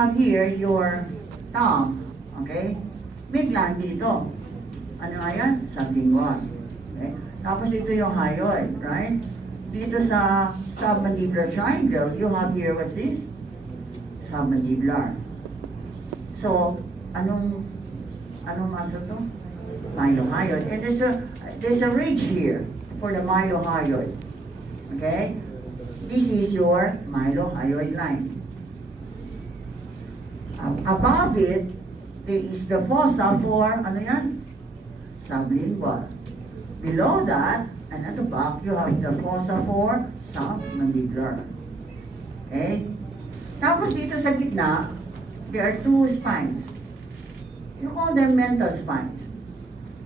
have here your tongue, okay? May gland dito. Ano nga yan? Sublingual. Okay? Tapos ito yung hyoid, right? Dito sa submandibular triangle, you have here, what's this? Submandibular. So, anong muscle to? Mylohyoid. And there's a ridge here for the mylohyoid. Okay? This is your mylohyoid line. Above it, there is the fossa for, ano yan? Sublingual. Below that, and at the back, you have the fossa for submandibular. Okay? Tapos dito sa gitna, there are two spines. You call them mental spines.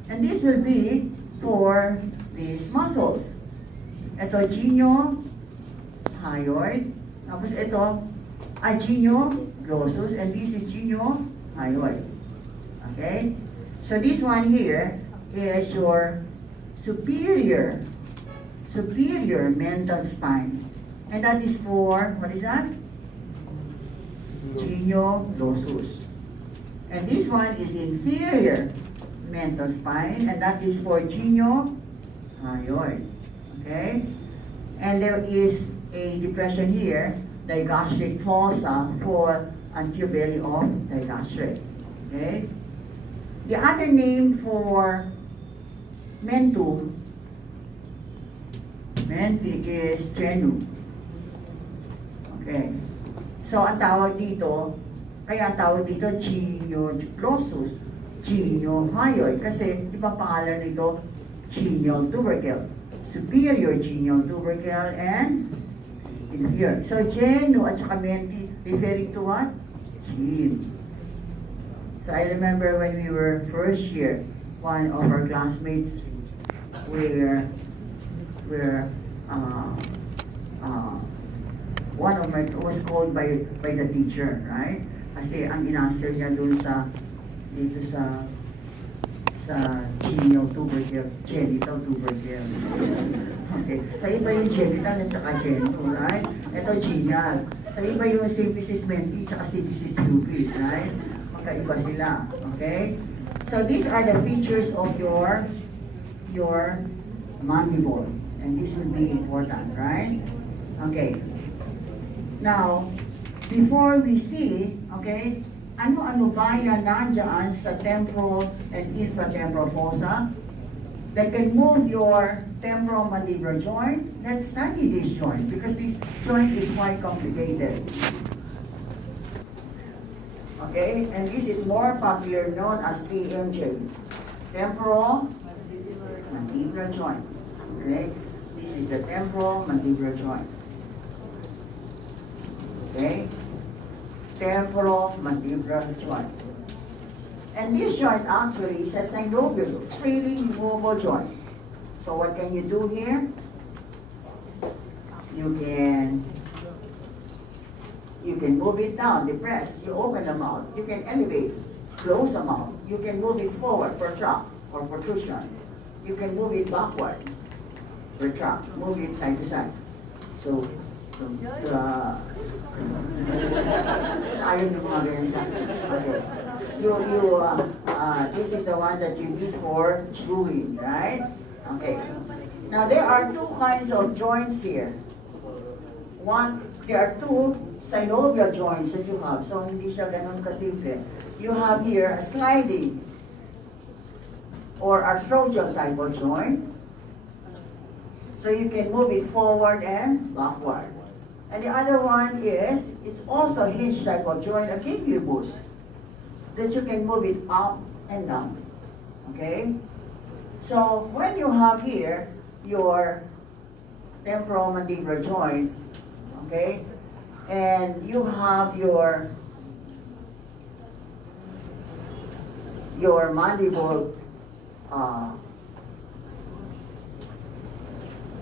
And this will be for these muscles. Ito, geniohyoid. Tapos ito, genioglossus. And this is geniohyoid. Okay? So this one here is your superior mental spine. And that is for, what is that? Genioglossus. And this one is inferior mental spine, and that is for geniohyoid. Okay? And there is a depression here, digastric fossa for anterior belly of digastric. Okay? The other name for mentum, menti is genu. Okay. So, ang tawag dito, kaya ang tawag dito, genioglossus, geniohyoid, kasi ibang pangalan nito, genial tubercle. Superior genial tubercle and inferior. So, genu at saka menti, referring to what? Gene. So, I remember when we were first year, one of our classmates one of my was called by the teacher, right? Kasi ang inanswer niya dun sa dito sa genital tubercle, genital tubercle. Okay. Sa iba yung genital at saka genital, right? Ito genial. Sa iba yung symphysis menti at symphysis pubis, right? Magkaiba sila. Okay? So these are the features of your mandible. And this will be important, right? Okay. Now, before we see, okay, ano-ano ba yan nandyan sa temporal and infratemporal fossa that can move your temporal mandibular joint? Let's study this joint because this joint is quite complicated. Okay, and this is more popular known as TMJ, temporal mandibular joint. Okay, this is the temporal mandibular joint. Okay, temporal mandibular joint. And this joint actually is a synovial, freely movable joint. So what can you do here? You can move it down, depress, you open the mouth, you can elevate, close the mouth, you can move it forward, protract, or protrusion. You can move it backward, retract, move it side to side. So, ayaw yung mga ganyan siya. Okay. This is the one that you need for chewing, right? Okay. Now, there are two kinds of joints here. There are two synovial joints that you have. So, hindi siya ganun kasimple. You have here a sliding or arthrodial type of joint. So, you can move it forward and backward. And the other one is, it's also a hinge type of joint, a gingivus, that you can move it up and down. Okay? So, when you have here your temporal mandibular joint, okay, and you have your mandible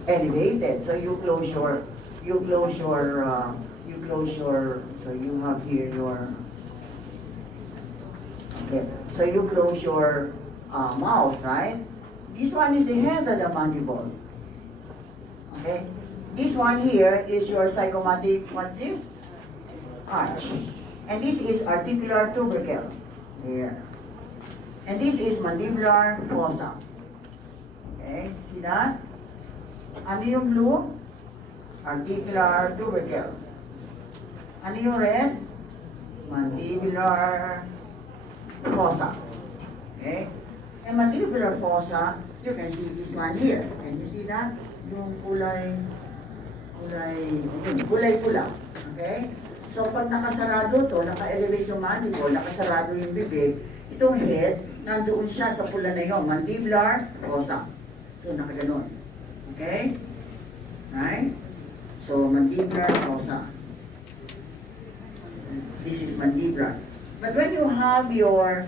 elevated, so you close your so you have here your, okay, so you close your mouth, right? This one is the head of the mandible. Okay? This one here is your zygomatic, what's this? Arch. And this is articular tubercle. Here. And this is mandibular fossa. Okay, see that? Ano yung blue? Articular tubercle. Ano yung red? Mandibular fossa. Okay? And mandibular fossa, you can see this one here. Can you see that? Yung kulay pula. Okay? So, pag nakasarado to, naka-elevate yung mandible, nakasarado yung bibig, itong head, nandoon siya sa pula na yun, mandibular fossa. So, nakaganon. Okay? Right? So, mandibular fossa. This is mandibular. But when you have your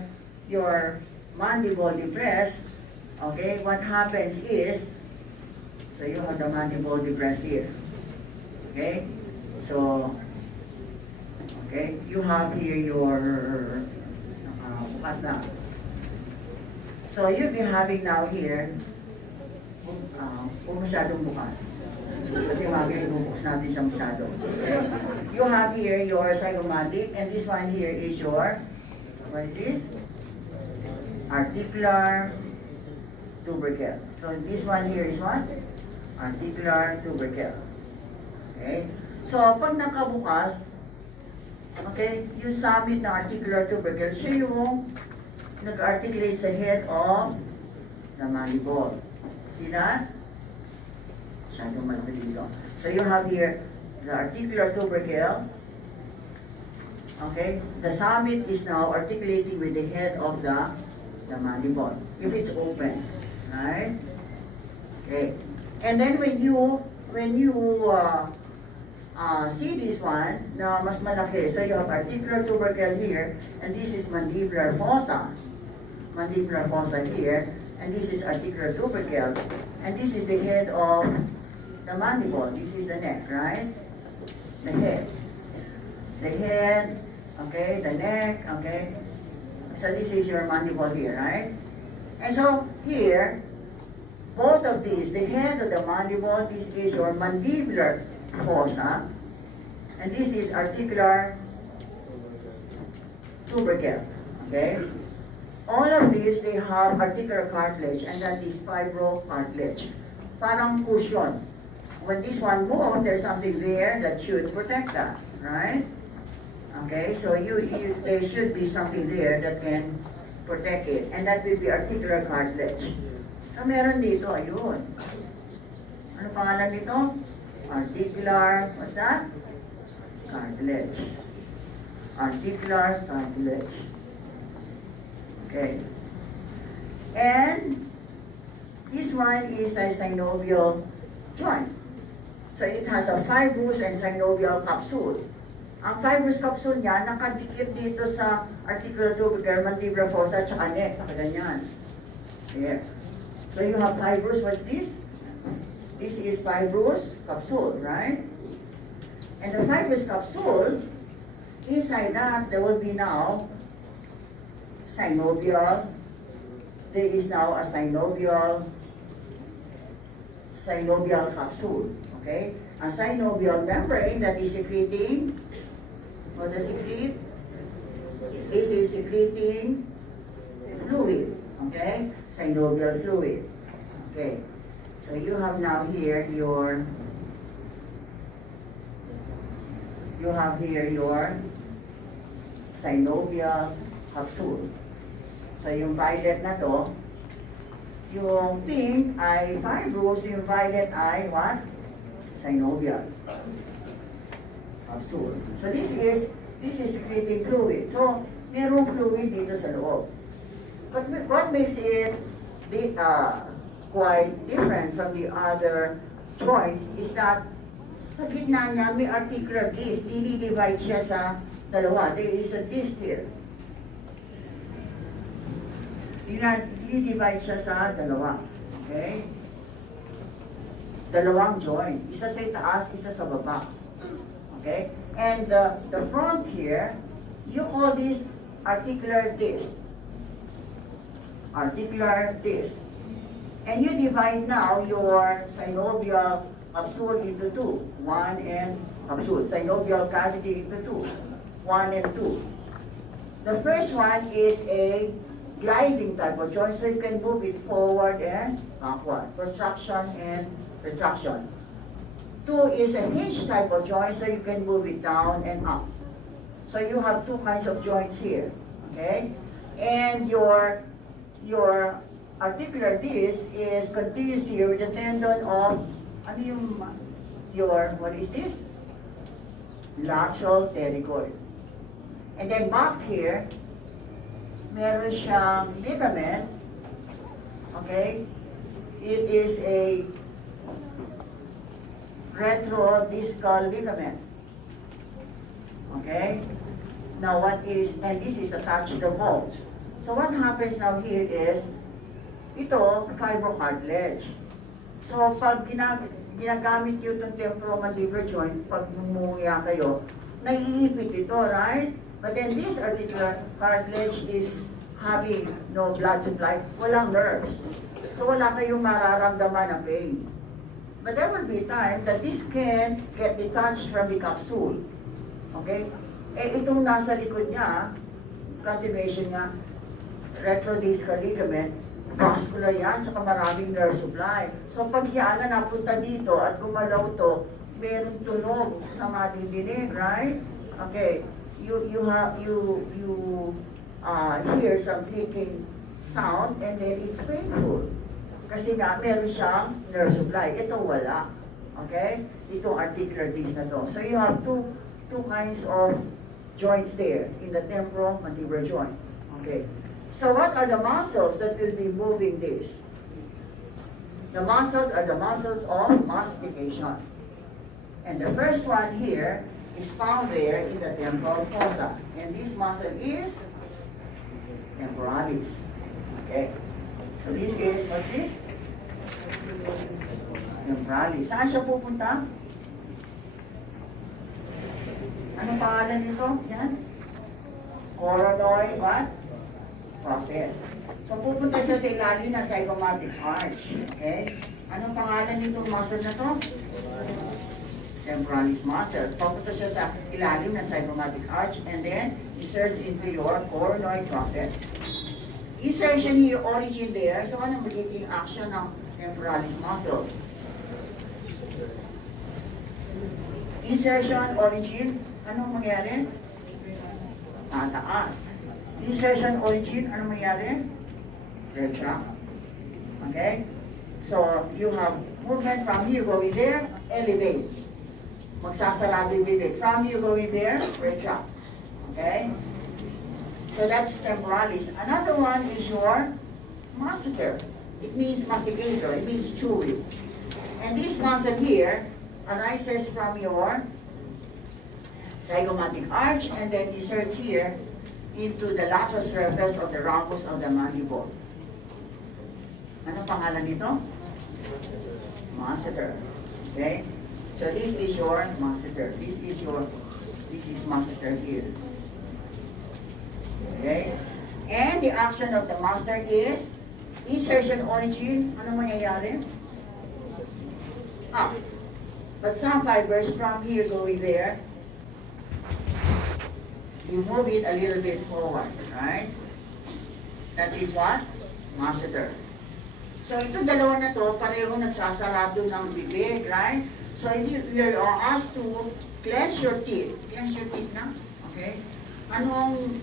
mandible depressed, okay, what happens is, so you have the mandible depressed here. Okay? So, okay, you have here your bukas na. So, you'll be having now here, masyadong bukas. Kasi mabili bubuksan natin siya masyado. Okay? You have here your zygomatic, and this one here is your, what is this? Articular tubercle. So, this one here is what? Articular tubercle. Okay? So, pag nakabukas, okay, yung summit ng articular tubercle, siya yung nag-articulate sa head of the mandible. See that? Masyadong malaki dito. So, you have here the articular tubercle. Okay? The summit is now articulating with the head of the mandible. If it's open. Right? Okay. And then when you see this one na mas malaki, so you have articular tubercle here, and this is mandibular fossa. Mandibular fossa here, and this is articular tubercle, and this is the head of the mandible. This is the neck, right? The head. The head, okay, the neck, okay. So this is your mandible here, right? And so here, both of these, the head of the mandible, this is your mandibular fossa, and this is articular tubercle. Okay? All of these, they have articular cartilage, and that is fibrocartilage. Parang cushion. When this one moves, there's something there that should protect that, right? Okay, so there should be something there that can protect it, and that will be articular cartilage. So meron dito, ayun. Ano pangalan nito? Articular, what's that? Cartilage. Articular cartilage. Okay. And this one is a synovial joint. So it has a fibrous and synovial capsule. Ang fibrous capsule niya, nakadikit dito sa articular tubercle, mandibular fossa, at saka neck. Nakaganyan. Here. So you have fibrous, what's this? This is fibrous capsule, right? And the fibrous capsule, inside that, there will be now synovial. There is now a synovial capsule. Okay? A synovial membrane that is secreting, what does secrete? This is secreting fluid. Okay? Synovial fluid. Okay. So you have now here your synovial capsule. So yung violet na to, yung pink ay fibrous, yung violet ay what? Synovial capsule. So this is secreting fluid. So merong fluid dito sa loob. But what makes it quite different from the other joints is that sa gitna niya may articular disc. Dinidivide siya sa dalawa. There is a disc here. Dinidivide siya sa dalawa. Okay? Dalawang joint. Isa sa itaas, isa sa baba. Okay? And the front here, you call this articular disc. Articular disc. And you divide now your synovial capsule into two. One and capsule. Synovial cavity into two. 1 and 2. The first one is a gliding type of joint, so you can move it forward and backward, protraction and retraction. 2 is a hinge type of joint, so you can move it down and up. So you have two kinds of joints here, okay? And your articular disc is continuous here with the tendon of, ano yung, what is this? Lateral pterygoid. And then back here, meron siyang ligament, okay? It is a retrodiscal ligament, okay? Now what is, and this is attached to the bones. So what happens now here is, ito, fibrocartilage. So pag ginagamit nyo itong temporomandibular joint, pag numuya kayo, naiipit ito, right? But then this articular cartilage is having no blood supply, walang nerves. So wala kayong mararamdaman ng pain. But there will be a time that this can get detached from the capsule. Okay? Eh itong nasa likod niya, continuation niya, retrodiscal ligament, vascular yan, tsaka maraming nerve supply. So pag yan na napunta dito at gumalaw to, meron tunog na madidinig, right? Okay. You hear some clicking sound and then it's painful. Kasi nga meron siyang nerve supply. Ito wala. Okay? Itong articular disc na to. So you have two kinds of joints there in the temporomandibular joint. Okay. So what are the muscles that will be moving this? The muscles are the muscles of mastication. And the first one here is found there in the temporal fossa. And this muscle is temporalis. Okay. So this is, what's this? Temporalis. Saan siya pupunta? Anong pangalan nito? Yan? Coronoid what? Process. So pupunta siya sa ilalim ng zygomatic arch. Okay? Anong pangalan nitong muscle na to? Temporalis muscles. Papunta siya sa ilalim ng zygomatic arch and then inserts into your coronoid process. Insertion yung origin there. So ano magiging action ng temporalis muscle? Insertion, origin, anong mangyari? Tataas. Insertion, origin, anong mangyari? Retract. Okay? So you have movement from here going there, elevate. Magsasarado yung bibig. From you going there, retract. Okay? So that's temporalis. Another one is your masseter. It means masticator. It means chewing. And this muscle here arises from your zygomatic arch and then inserts here into the lateral surface of the rhombus of the mandible. Anong pangalan nito? Masseter. Okay? So this is your masseter. This is masseter here. Okay? And the action of the masseter is insertion origin. Ano mangyayari? Up. But some fibers from here going there, you move it a little bit forward, right? That is what? Masseter. So itong dalawa na to, pareho nagsasarado ng bibig, right? So you are asked to clench your teeth. Clench your teeth na. Okay? Anong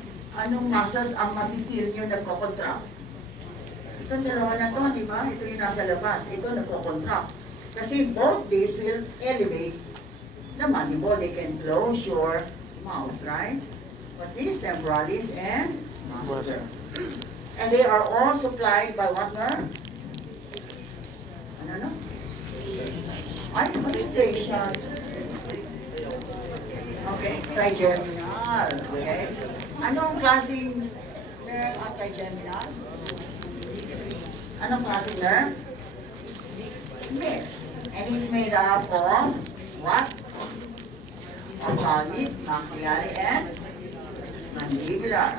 muscles ang mafe-feel nyo nagko-contract? Itong dalawa na to, di ba? Ito yung nasa labas. Ito nagko-contract. Kasi both these will elevate the mandible. They can close your mouth, right? What's this? Temporalis and masseter. And they are all supplied by what nerve? Ano? Articulation. Okay, trigeminal. Okay. Anong klaseng nerve ang trigeminal? Anong klaseng nerve? Mix. And it's made up of what? Ophthalmic, maxillary, and mandibular.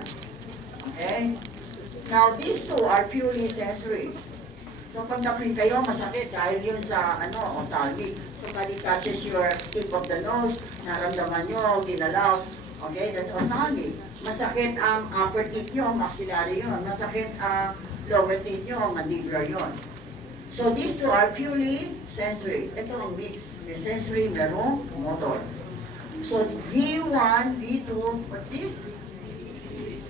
Okay? Now, these two are purely sensory. So, pag na-print kayo, masakit dahil yun sa, ophthalmic. So, pag it touches your tip of the nose, naramdaman nyo, ginalaw, Okay, that's ophthalmic. Masakit ang upper teeth nyo, maxillary yun. Masakit ang lower teeth nyo, mandibular yun. So these two are purely sensory. Ito ang mix. May sensory, merong motor. So V1, V2, what's this?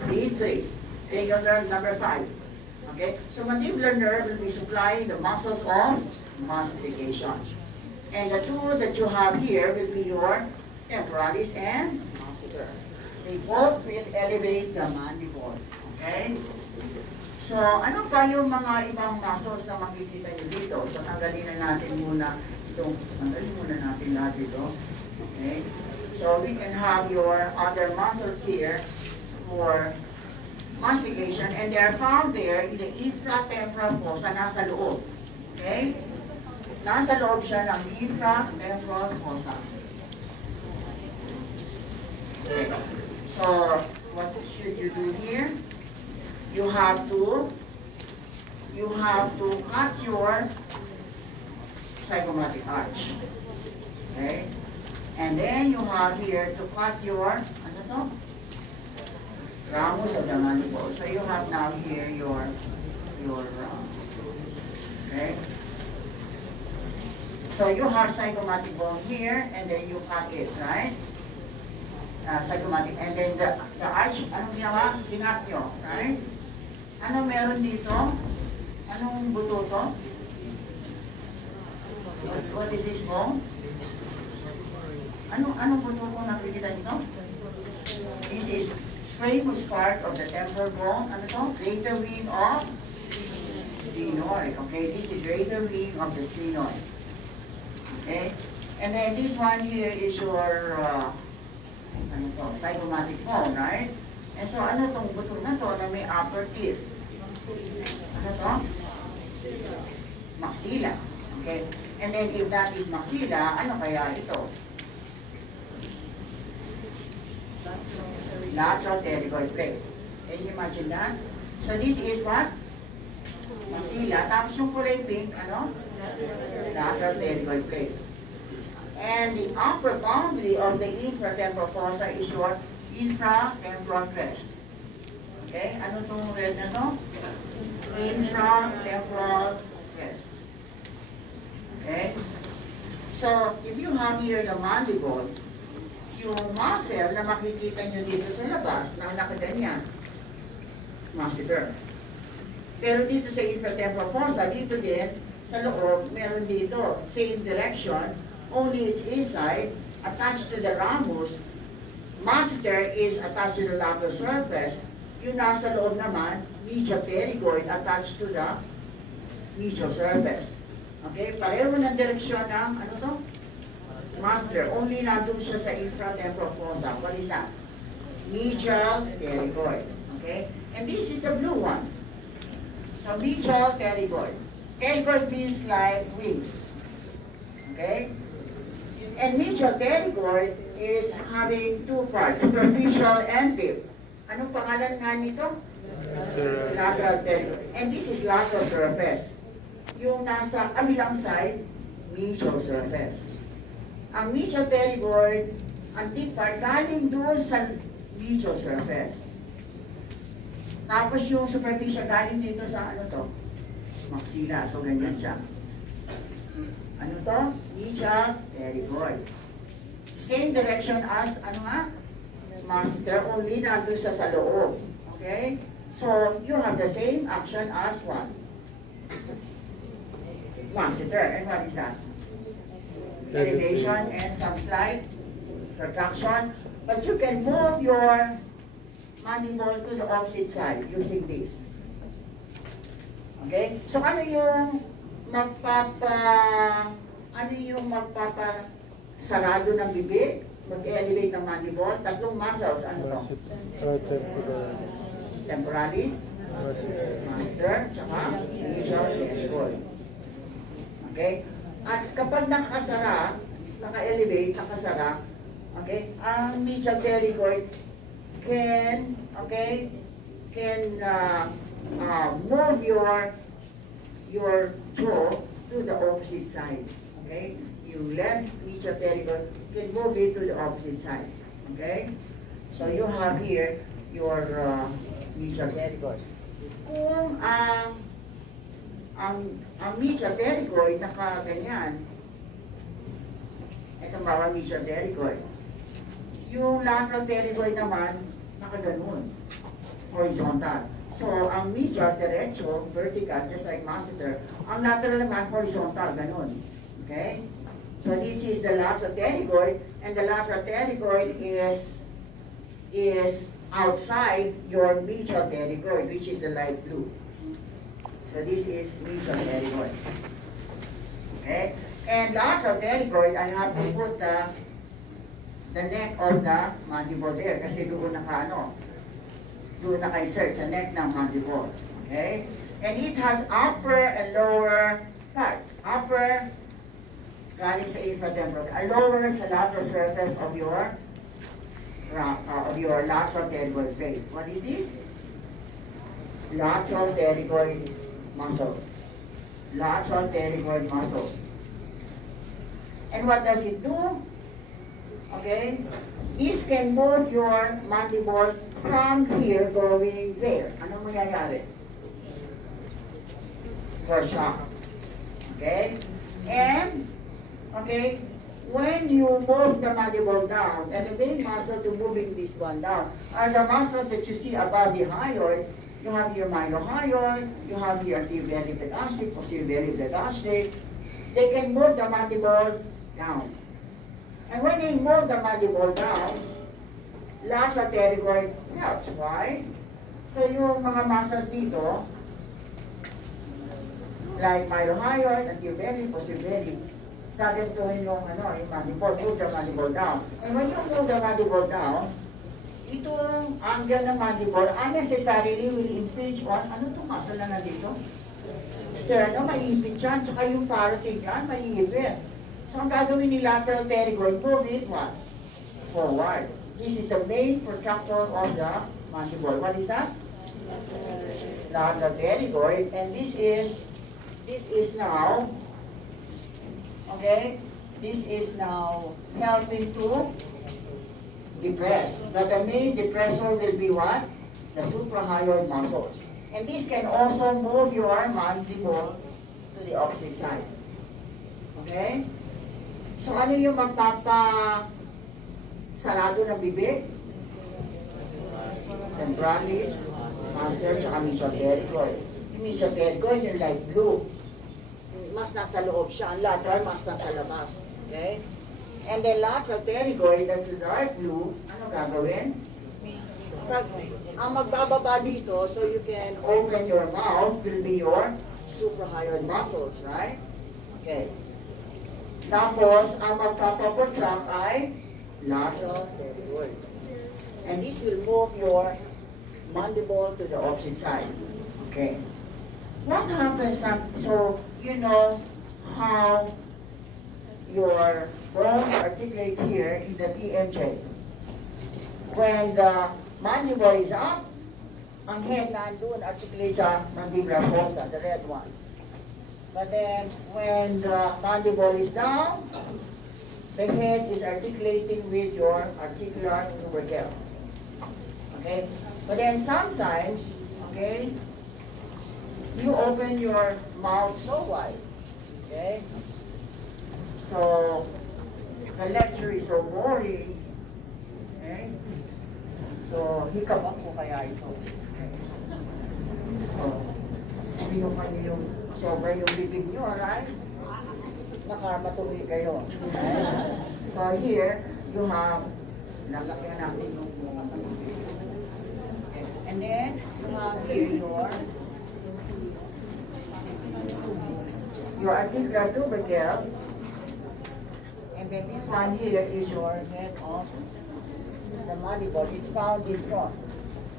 V3. Vagal nerve number 5. Okay? So mandibular nerve will be supplying the muscles of mastication. And the two that you have here will be your temporalis and masseter. They both will elevate the mandible. Okay? So, ano pa yung mga ibang muscles na makikita nyo dito? So, tanggalin na natin muna itong, tanggalin muna natin lahat ito. Okay? So, we can have your other muscles here for mastication, and they are found there in the infratemporal fossa, nasa loob. Okay? Nasa loob siya ng infratemporal fossa. Okay. So, what should you do here? You have to cut your zygomatic arch. Okay? And then you have here to cut your, ano to? Ramus of the mandible. So you have now here your okay? So you have zygomatic bone here, and then you cut it, right? Zygomatic. And then the arch, anong ginawa? Tinat nyo, right? Ano meron dito? Anong buto to? What is this bone? Anong buto to nakikita nito? This is squamous part of the temporal bone. Ano to? Greater wing of sphenoid. Okay, this is greater wing of the sphenoid. Okay? And then this one here is your ano to? Zygomatic bone, right? And so ano tong buto na to na may upper teeth? Ano to? Maxilla. Okay? And then if that is maxilla, ano kaya ito? Lateral pterygoid plate. Can you imagine that? So this is what? Maxilla. Tapos yung kulay pink, ano? Lateral pterygoid plate. And the upper boundary of the infratemporal fossa is your infratemporal crest. Okay? Ano itong red na to? Infratemporal crest. Okay? So, if you have here the mandible, yung muscle na makikita nyo dito sa labas, na nakaganyan, masseter. Pero dito sa infratemporal fossa, dito din, sa loob, meron dito, same direction, only its inside, attached to the ramus. Masseter is attached to the lateral surface. Yung nasa loob naman, medial pterygoid attached to the medial surface. Okay? Pareho ng direksyon ng, ano to? Masseter. Only nandun siya sa infratemporal fossa. What is that? Medial pterygoid. Okay? And this is the blue one. So, medial pterygoid. Pterygoid means like wings. Okay? And medial pterygoid is having two parts, superficial and deep. Anong pangalan nga nito? Lateral pterygoid. And this is lateral surface. Yung nasa kabilang side, medial surface. Ang medial pterygoid, ang deep part, galing doon sa medial surface. Tapos yung superficial, galing dito sa ano to? Maxilla. So, ganyan siya. Ano to? Medial pterygoid. Same direction as, ano nga? Masseter, only nandun siya sa loob. Okay? So, you have the same action as what? Masseter. And what is that? Elevation and some slight protraction. But you can move your mandible to the opposite side using this. Okay? So, ano yung magpapasarado ng bibig? Mag-elevate ng mandible, tatlong muscles, ano to? Temporalis, masseter, tsaka medial pterygoid. Okay? At kapag nakasara, naka-elevate, nakasara, okay, ang medial pterygoid can move your jaw to the opposite side. Okay? Yung left medial pterygoid can move it to the opposite side. Okay? So you have here your medial pterygoid. Kung ang medial pterygoid nakaganyan, itong bawang medial pterygoid. Yung lateral pterygoid naman, nakaganon, horizontal. So, ang medial, diretso, vertical, just like masseter. Ang lateral naman, horizontal, ganun. Okay? So, this is the lateral pterygoid, and the lateral pterygoid is outside your medial pterygoid, which is the light blue. So, this is medial pterygoid. Okay? And lateral pterygoid, I have to put the neck of the mandible there, kasi doon naka-insert sa neck ng mandible. Okay? And it has upper and lower parts. Upper, galing sa infratemporal. Lower sa lateral surface of your lateral pterygoid vein. What is this? Lateral pterygoid muscle. Lateral pterygoid muscle. And what does it do? Okay? This can move your mandible from here going there. Anong mangyayari? For shock. Okay? And, okay, when you move the mandible down, and the main muscle to moving this one down are the muscles that you see above the hyoid. You have your mylohyoid, you have your anterior gastric, posterior gastric. They can move the mandible down. And when they move the mandible down, lateral pterygoid helps. Why? So yung mga muscles dito, like mylohyoid, anterior belly, posterior belly, gagantuhin yung mandible, move the mandible down. And when you move the mandible down, itong angle ng mandible unnecessarily will impinge on, ano itong muscle na nandito? Sternum, maiipit yan, tsaka yung parotid yan, maiipit. So ang gagawin ni lateral pterygoid, move it what? Forward. This is the main protractor of the mandible. What is that? Lateral pterygoid, and this is now, okay, this is now helping to depress. But the main depressor will be what? The suprahyoid muscles. And this can also move your mandible to the opposite side. Okay? So ano yung magpapasarado ng bibig? Temporalis, master, tsaka medial pterygoid. Yung medial pterygoid yung light blue. Mas nasa loob siya. Ang lateral, mas nasa labas. Okay? And the lateral pterygoid, that's the dark blue, ano gagawin? Ang magbababa dito, so you can open your mouth, will be your suprahyoid muscles, right? Okay. Tapos, ang magpapaprotract ay lateral pterygoid. And this will move your mandible to the opposite side. Okay. What happens, so you know how your bones articulate here in the TMJ. When the mandible is up, ang head nandun articulate sa mandibular fossa, the red one. But then, when the mandible is down, the head is articulating with your articular tubercle. Okay? But then sometimes, okay, you open your mouth so wide. Okay? So, the lecture is so boring. Okay? So, hikap ako kaya ito. Okay? So, hindi yung sobra yung bibig nyo, right? Nakamatuloy kayo. Right? So here, you have, lalakyan natin yung bukas ng bibig. Okay. And then, you have here your articular tubercle. And then this one here is your head of the mandible. It's found in front.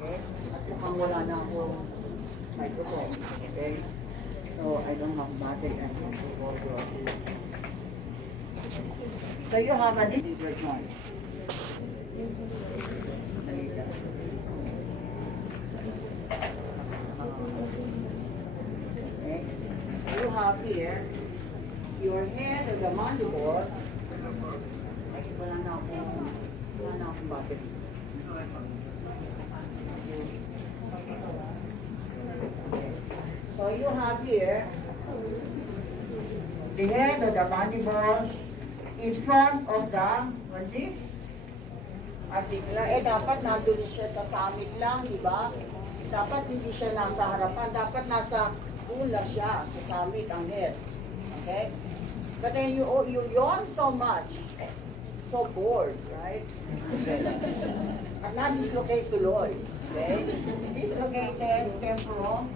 Okay? At mukhang wala na akong microphone. Okay? So I don't have battery and so you have a different joint. Okay. You have here your head of the mandible. Ay, wala na akong battery. So you have here the head of the mandible in front of the, what's this? Articula. Dapat nandun siya sa summit lang, di ba? Dapat hindi siya nasa harapan. Dapat nasa ula siya, sa summit ang head. Okay? But then you yawn so much, so bored, right? Okay. At na-dislocate tuloy. Okay? Dislocated temporal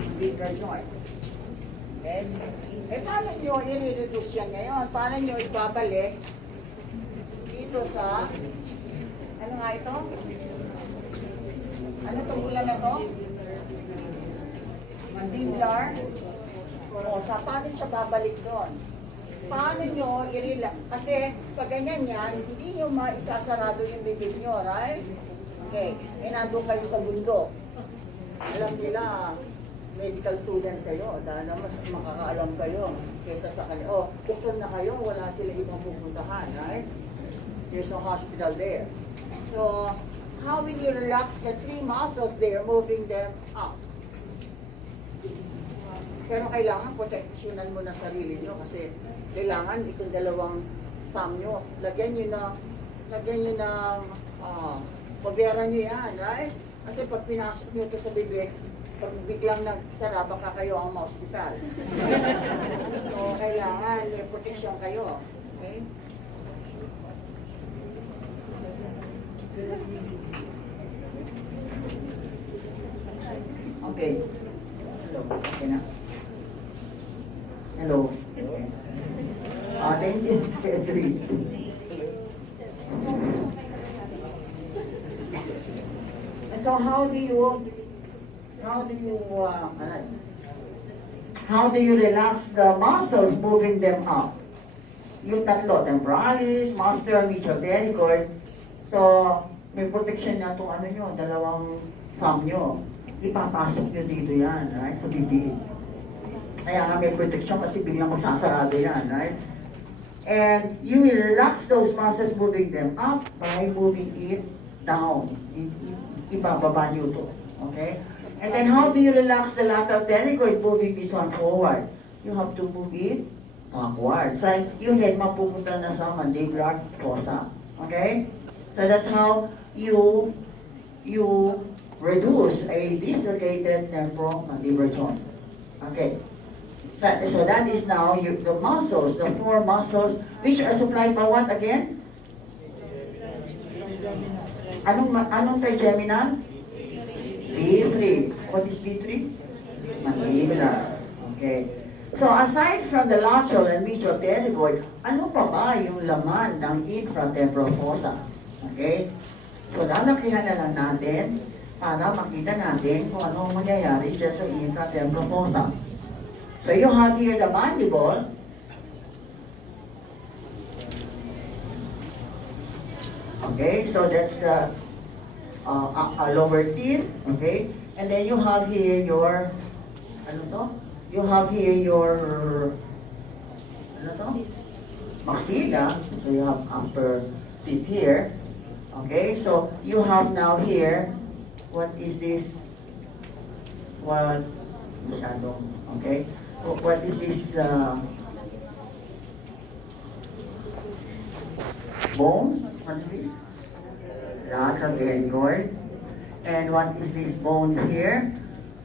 umbilical joint. Okay? Paano nyo i-reduce yan ngayon? Paano nyo ibabalik dito sa, ano nga ito? Ano itong ulan na ito? Mandibular. O, sa paano siya babalik doon? Paano nyo i-relax? Kasi pag ganyan yan, hindi nyo maisasarado yung bibig nyo, right? Okay, nandun kayo sa bundok. Alam nila, medical student kayo, dahil mas makakaalam kayo kaysa sa kanila. Doktor na kayo, wala sila ibang pupuntahan, right? There's no hospital there. So, how will you relax the three muscles there, moving them up? Pero kailangan proteksyonan mo na sarili nyo kasi kailangan itong dalawang thumb nyo. Lagyan nyo ng pabera nyo yan, right? Kasi pag pinasok nyo ito sa bibig, pag biglang nagsara, baka kayo ang ma-hospital. So, kailangan may proteksyon kayo. Okay? Okay. Hello. Okay na. Hello. Okay. Thank you, Secretary. So how do you relax the muscles, moving them up? Yung tatlo, temporalis, master, medial pterygoid. So, may protection na itong ano nyo, dalawang thumb nyo. Ipapasok nyo dito yan, right? Sa bibig. Kaya nga may protection kasi biglang magsasarado yan, right? And you will relax those muscles, moving them up by moving it down. Ibababa nyo to. Okay? And then how do you relax the lateral pterygoid, moving this one forward? You have to move it backward. So yung head mapupunta na sa mandibular fossa. Okay? So that's how you reduce a dislocated temporomandibular joint. Okay. So that is now the muscles, the four muscles, which are supplied by what again? Anong trigeminal? B3. What is B3? Mandibular. Okay. So aside from the lateral and medial pterygoid, ano pa ba yung laman ng infratemporal fossa? Okay? So lalakihan na lang natin para makita natin kung ano mangyayari dyan sa infratemporal fossa. So you have here the mandible. Okay, so that's the lower teeth. Okay, and then you have here your, ano to? You have here your, ano to? Maxilla. So you have upper teeth here. Okay, so you have now here, what is this? What? Masyadong, okay. What is this bone? What is this? Lateral pterygoid. And what is this bone here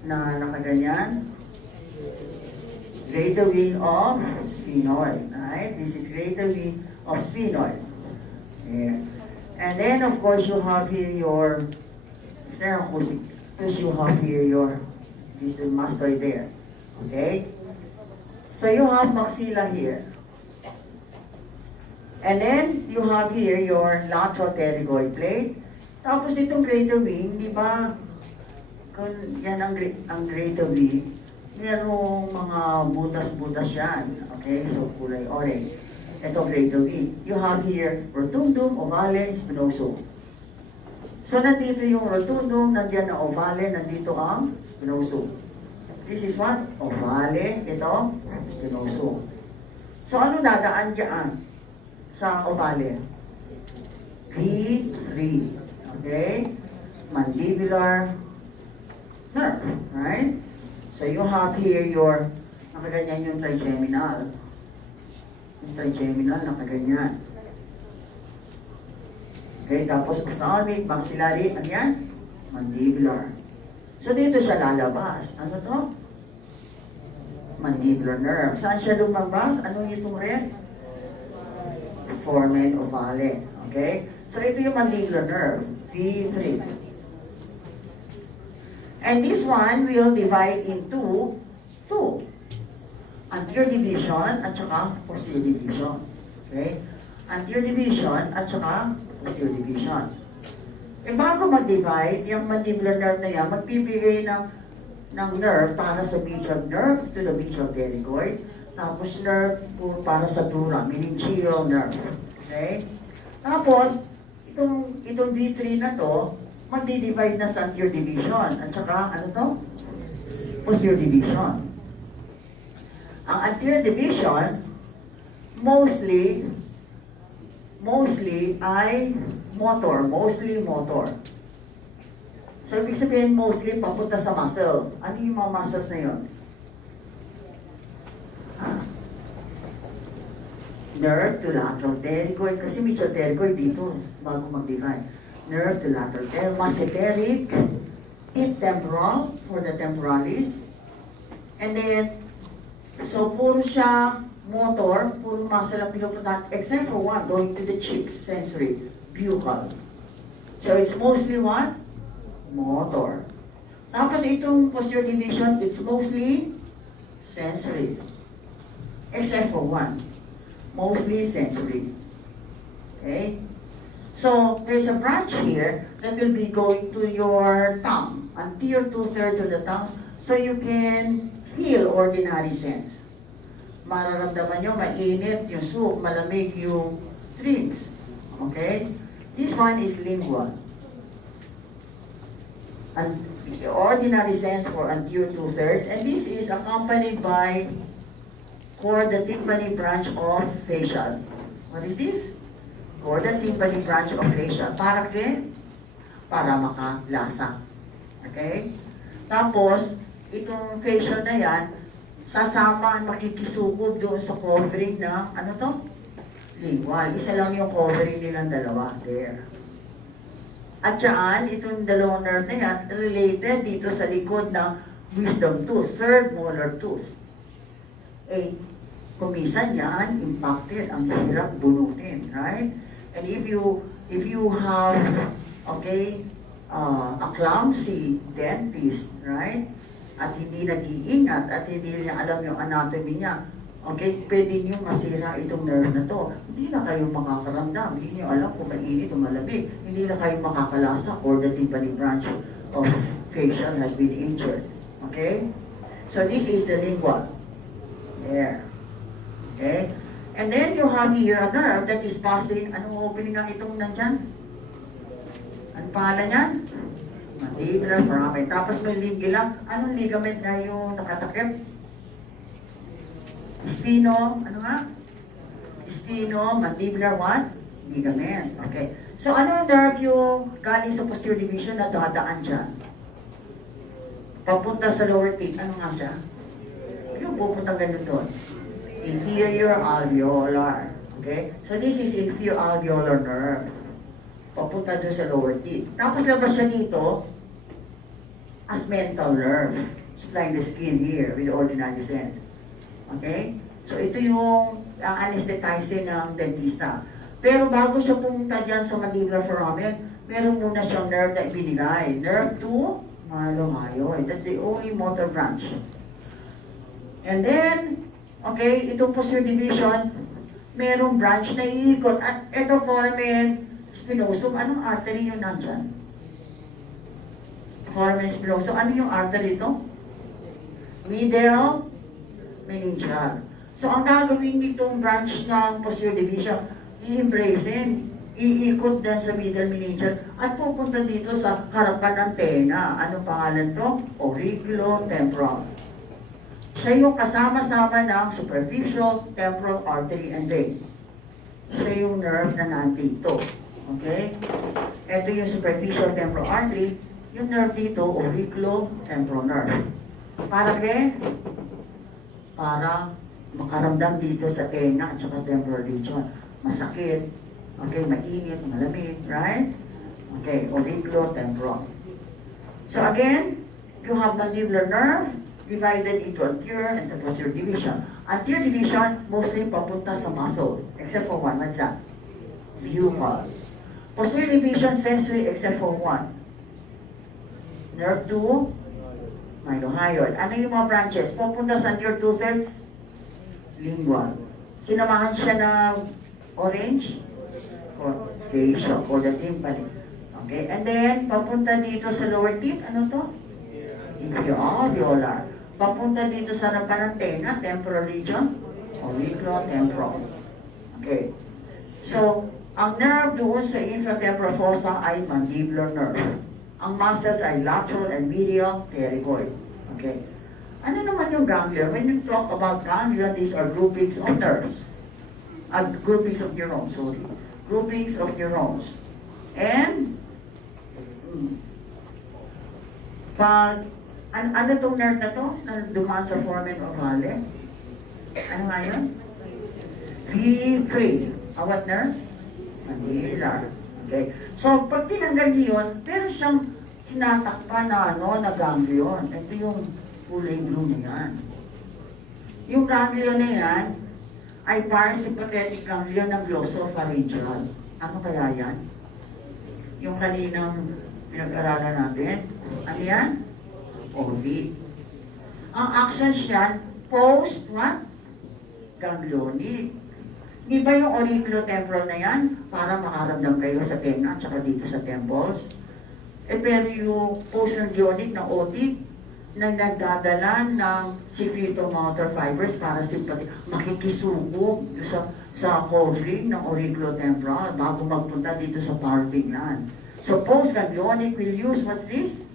na nakaganyan? Greater wing of sphenoid. Right? This is greater wing of sphenoid. Here. And then of course you have here your acoustic. Because you have here your this is mastoid there. Okay? So you have maxilla here. And then you have here your lateral pterygoid plate. Tapos itong greater wing, di ba? Kung yan ang greater wing, merong mga butas-butas yan. Okay, so kulay orange. Ito greater wing. You have here rotundum, ovale, spinosum. So nandito yung rotundum, nandiyan ang ovale, nandito ang spinosum. This is what? Ovale, ito, spinosum. So ano dadaan dyan sa ovale? V3. Okay? Mandibular nerve, right? So you have here your, nakaganyan yung trigeminal. Yung trigeminal, nakaganyan. Okay, tapos ophthalmic, maxillary, ano yan? Mandibular. So dito siya lalabas. Ano to? Mandibular nerve. Saan siya lumabas? Ano itong red? Foramen ovale. Okay? So ito yung mandibular nerve, V3. And this one will divide into two. Anterior division at saka posterior division. Okay? Anterior division at saka posterior division. E bago mag-divide, yung mandibular nerve na yan, magbibigay ng nerve para sa medial nerve to the medial pterygoid, tapos nerve para sa dura, meningeal nerve. Okay? Tapos, itong V3 na to, magdi-divide na sa anterior division. At saka, ano to? Posterior division. Ang anterior division, mostly ay mostly motor. So, ibig sabihin, mostly papunta sa muscle. Ano yung mga muscles na yun? Nerve to lateral pterygoid, kasi medial pterygoid dito, bago mag-divide. Nerve to lateral pterygoid, masseteric, temporal for the temporalis. And then, so puro siya motor, puro muscle ang pinupuntahan, except for one, going to the cheeks, sensory, buccal. So it's mostly what? Motor. Tapos itong posterior division, it's mostly sensory. Except for one. Mostly sensory. Okay? So, there's a branch here that will be going to your tongue, anterior 2/3 of the tongue, so you can feel ordinary sense. Mararamdaman nyo, mainit yung soup, malamig yung drinks. Okay? This one is lingual. And the ordinary sense for anterior 2/3, and this is accompanied by chorda tympani branch of facial. What is this? Chorda tympani branch of facial. Para ke? Para makalasa. Okay? Tapos, itong facial na yan, sasama, makikisugod doon sa covering na, ano to? Lingual. Isa lang yung covering nilang dalawa. There. At saan, itong dalawang nerve na yan, related dito sa likod ng wisdom tooth, third molar tooth. Eh, kumisan yan, impacted, ang hirap bunutin, right? And if you have, okay, a clumsy dentist, right? At hindi nag-iingat, at hindi niya alam yung anatomy niya, okay, pwede niyo masira itong nerve na to. Hindi na kayo makakaramdam, hindi niyo alam kung mainit o malamig, hindi na kayo makakalasa or the tympani branch of facial has been injured. Okay? So this is the lingual. There. Okay? And then you have here a nerve that is passing, anong opening ang itong nandyan? Anong pangalan yan? Mandibular foramen. Tapos may ligament. Anong ligament na yung nakatakip? Steno, ano nga? Steno, mandibular what? Ligament. Okay. So ano nerve yung galing sa posterior division na dadaan dyan? Papunta sa lower teeth. Ano nga siya? Yung pupuntang ganun doon. Inferior alveolar. Okay? So this is inferior alveolar nerve. Papunta doon sa lower teeth. Tapos labas siya dito as mental nerve. Supplying the skin here with ordinary sense. Okay? So ito yung anesthetizing ng dentista. Pero bago siya pumunta dyan sa mandibular foramen, meron muna siyang nerve na ibinigay. Nerve to malomyoid. That's the only motor branch. And then, okay, itong posterior division, merong branch na iikot. At ito foramen spinosum, anong artery yun nandyan? Foramen spinosum, ano yung artery ito? Middle meningeal. So, ang gagawin nitong branch ng posterior division, i-embracein, iikot din sa middle meningeal at pupunta dito sa harapan ng tenga. Anong pangalan to? Auriculotemporal. Siya yung kasama-sama ng superficial temporal artery and vein. Siya yung nerve na nandito. Okay? Ito yung superficial temporal artery. Yung nerve dito, auriculotemporal nerve. Para makaramdam dito sa tenga at saka temporal region. Masakit, okay, mainit, malamig, right? Okay, auriculotemporal. So again, you have mandibular nerve divided into anterior and posterior division. Anterior division, mostly papunta sa muscle, except for one. What's that? Buccal. Posterior division, sensory, except for one. Nerve 2, mylohyoid. Ano yung mga branches? Papunta sa anterior two-thirds, lingual. Sinamahan siya ng orange, facial, chorda tympani. Okay, and then, papunta dito sa lower teeth, ano to? Alveolar. Papunta dito sa harapan ng tenga, temporal region, auriculotemporal. Okay. So, ang nerve doon sa infratemporal fossa ay mandibular nerve. Ang muscles ay lateral and medial pterygoid. Okay. Ano naman yung ganglia? When you talk about ganglia, these are groupings of nerves. Groupings of neurons, sorry. Groupings of neurons. And, ano tong nerve na to? Na dumaan sa foramen ovale? Ano nga yun? V3. What nerve? Mandibular. Okay. So, pag tinanggal niyo yun, pero siyang tinatakpan na na ganglion. Ito yung kulay blue na yan. Yung ganglion na yan ay parasympathetic ganglion ng glossopharyngeal. Ano kaya yan? Yung kaninang pinag-aralan natin. Ano yan? Orbit. Ang axons yan, post what? Ganglionic. Di ba yung auriculotemporal na yan? Para makaramdam kayo sa tenga at saka dito sa temples. Pero yung post-ganglionic na otic na nagdadala ng secretomotor fibers para makikisubo sa covering ng auriculotemporal bago magpunta dito sa parting gland. So post-ganglionic will use, what's this?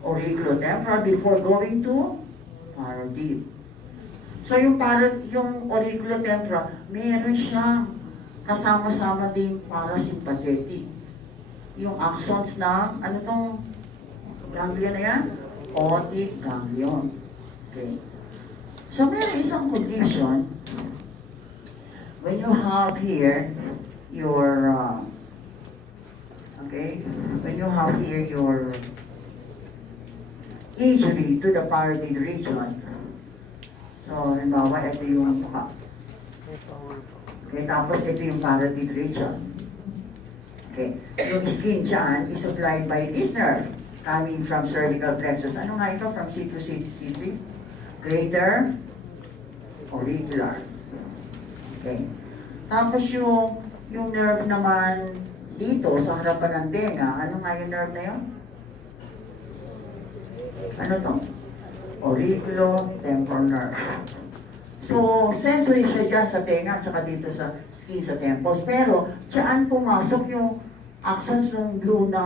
Auriculotemporal before going to parotid. So yung auriculotemporal, meron siyang kasama-sama din parasympathetic. Yung axons ng, ano tong ganglion na yan? Otic ganglion. Okay. So meron isang condition when you have here your when you have here your injury to the parotid region. So, halimbawa, ito yung mukha. Okay, tapos ito yung parotid region. Okay, yung skin dyan is supplied by this nerve coming from cervical plexus. Ano nga ito? From C2, C3? Greater auricular. Okay. Tapos yung nerve naman dito sa harapan ng tenga, ano nga yung nerve na yun? Ano to? Auriculotemporal nerve. So, sensory siya dyan sa tenga at saka dito sa skin sa temples. Pero, dyan pumasok yung axons ng blue na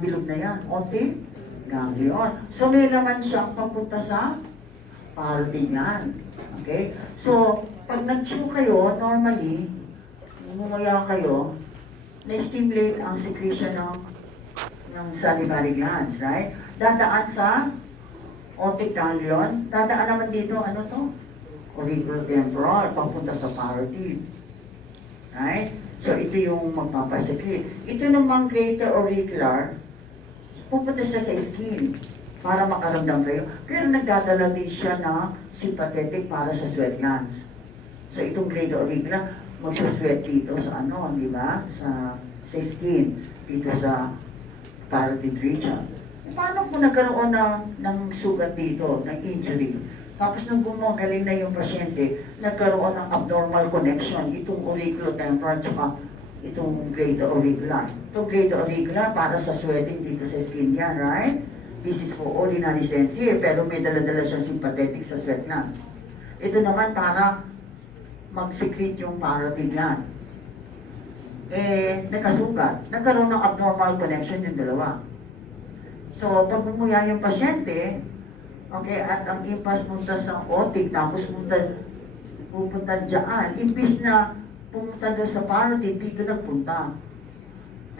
bilog na yan. Otic ganglion. So, may laman siyang papunta sa parotid gland. Okay? So, pag nag-chew kayo, normally, umumaya kayo, na-stimulate ang secretion ng salivary glands, right? Dadaan sa otic ganglion. Dadaan naman dito, ano to? Auriculotemporal, papunta sa parotid. Right? So, ito yung magpapasekret. Ito namang greater auricular, pupunta siya sa skin para makaramdam kayo. Pero nagdadala din siya na sympathetic para sa sweat glands. So, itong greater auricular, magsusweat dito sa di ba? Sa skin, dito sa parotid region. Paano kung nagkaroon ng sugat dito, ng injury? Tapos nung gumagaling na yung pasyente, nagkaroon ng abnormal connection, itong auriculotemporal at itong greater auricular. Itong greater auricular para sa sweating dito sa skin yan, right? This is for ordinary sense here, pero may dala-dala siyang sympathetic sa sweat gland. Ito naman para mag-secrete yung parotid gland. Nakasugat. Nagkaroon ng abnormal connection yung dalawa. So, pag bumuya yung pasyente, okay, at ang impas punta sa otic, tapos pupunta dyan, imbis na pumunta doon sa parotid, dito nagpunta.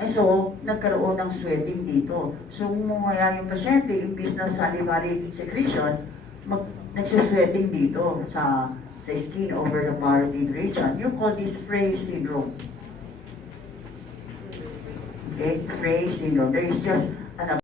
And so, nagkaroon ng sweating dito. So, kaya yung pasyente, imbis na salivary secretion, nagsusweating dito sa skin over the parotid region. You call this Frey syndrome. Okay, Frey syndrome. There is just